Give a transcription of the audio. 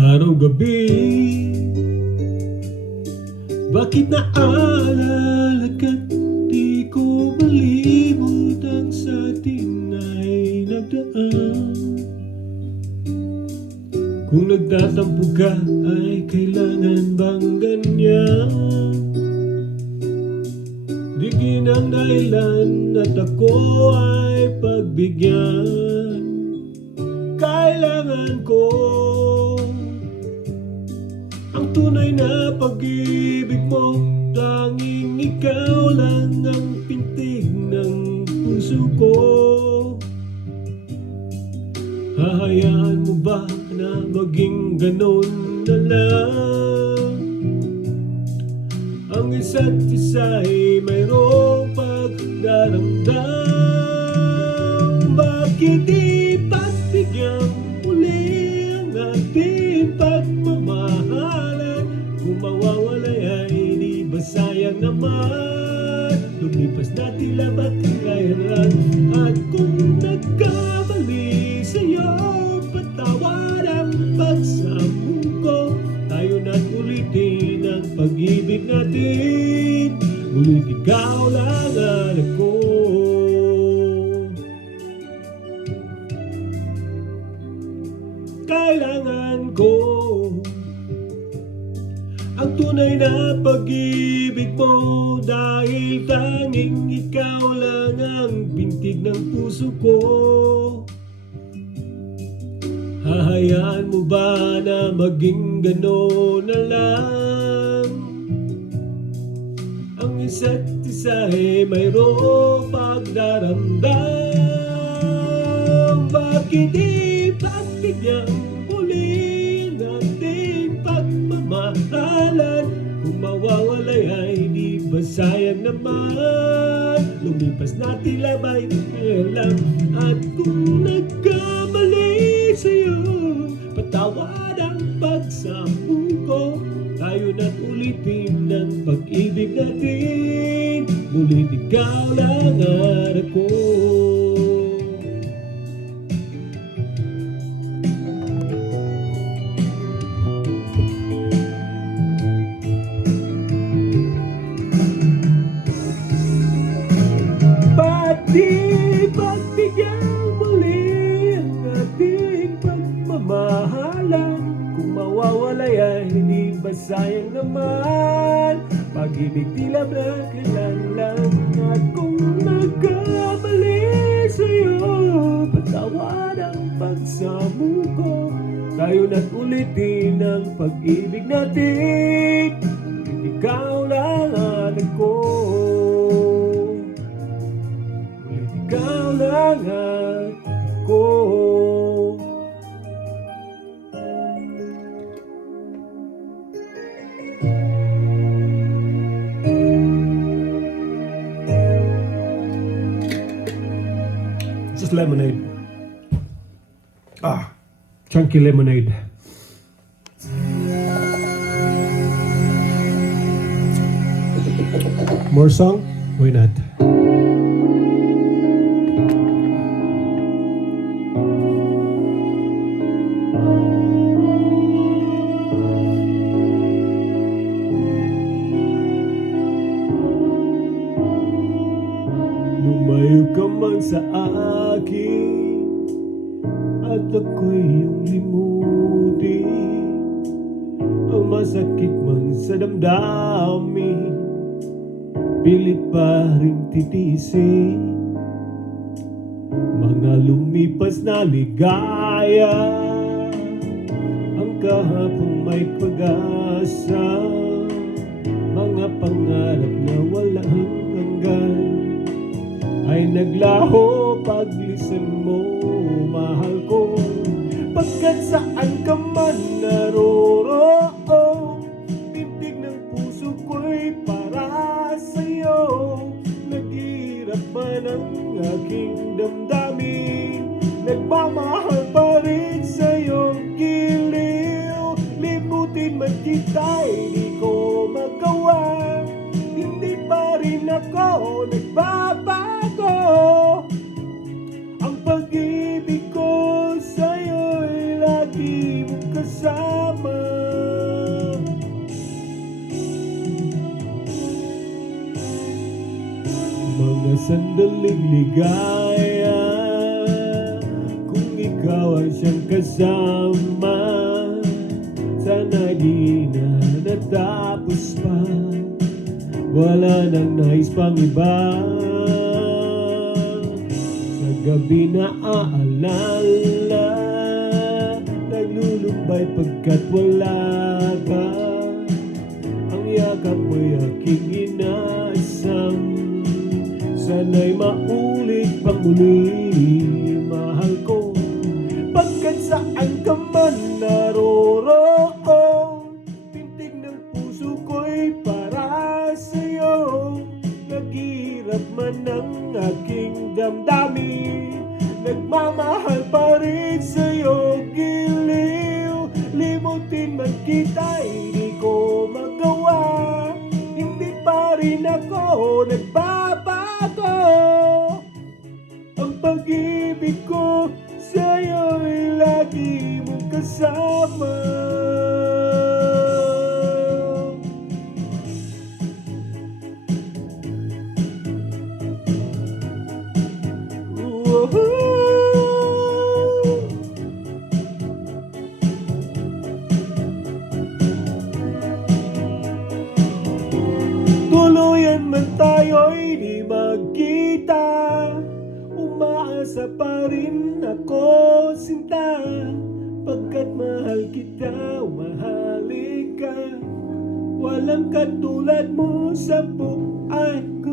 Araw-gabi, bakit naalala ka't di ko malimot ang sa atin ay nagdaan? Kung nagtatampo ka ay kailangan bang ganyan? Digin ang dahilan at ako ay pagbigyan. Kailangan ko ang tunay na pag-ibig mo. Tanging ikaw lang ang pintig ng puso ko. Hahayaan mo ba na maging ganon na lang? Ang isa't isa ay mayroong pagdaramdam. Bakit di pagbigyan muli ang ating pagmamahalan? Kung mawawalay ay di ba sayang naman? Lumipas na tila ba't kailan? At kung nagkamali sa'yo, patawad ang pagsambong ko. Tayo na't ulitin ang pag-ibig natin. Ngunit ikaw lang ang ako. Kailangan ko ang tunay na pag-ibig mo, dahil tanging ikaw lang ang bintig ng puso ko. Hahayaan mo ba na maging gano'n na lang? Ang isa't isa ay mayroong pagdaramdam. Bakit di pagbigyan muli natin pagmamahalan? Kung mawawalay ay di ba sayang naman? Lumipas na tila ba'y kailan? At kung nagkamali sa'yo, patawad ang pagsambong ko. Tayo na't ulitin ang pag-ibig natin. Ngunit ikaw lang ang ako. Ba't di pagbigyan muli ang ating pagmamahalan? Kung mawawalay ay hindi ba sayang naman? Pag-ibig tila ba kailan lang? At kung nagkamali sa'yo, patawad ang pagsambong ko. Tayo na't ulitin ang pag-ibig natin. Ikaw lang at ako. Ikaw lang at ako. Just lemonade. Chunky lemonade. More song? Why not? Lumayo ka man sa akin at ako'y iyong limutin. Ang masakit man sa damdamin, pilit pa rin titisin. Mga lumipas na ligaya, ang kahapong may pag-asa. Mga pangarap na walang hanggan ay naglaho paglisan mo, mahal ko. Pagkat saan ka man naroroon, tintig ng puso ko'y para sa'yo. Naghirap man ang aking damdamin, nagmamahal pa rin sa'yong giliw. Limutin man kita'y di ko magawa, hindi pa rin ako nagbabago. Ang pag-ibig ko sa'yo'y lagi mong kasama. sandaling ligaya. Kung ikaw ang siyang kasama, sana di na natapos pa. Wala nang nais pang iba. Sa gabi na aalala, naglulubay pagkat wala ka. Ang yakap mo'y aking inaasam, sana'y maulit pang muli, mahal ko. Pagkat saan ka man naroroon, pintig ng puso ko'y para sa'yo. Naghirap man ang aking damdamin, nagmamahal pa rin sa'yo. Giliw, limutin man kita'y di ko magawa. Hindi pa rin ako nagbabago. Ang pag-ibig ko sa'yo'y lagi mong kasama. Tuluyan man tayo'y di magkita, umaasa pa rin ako, sinta. Pagkat mahal kita, mahalin ka. Walang katulad mo sa buhay ko.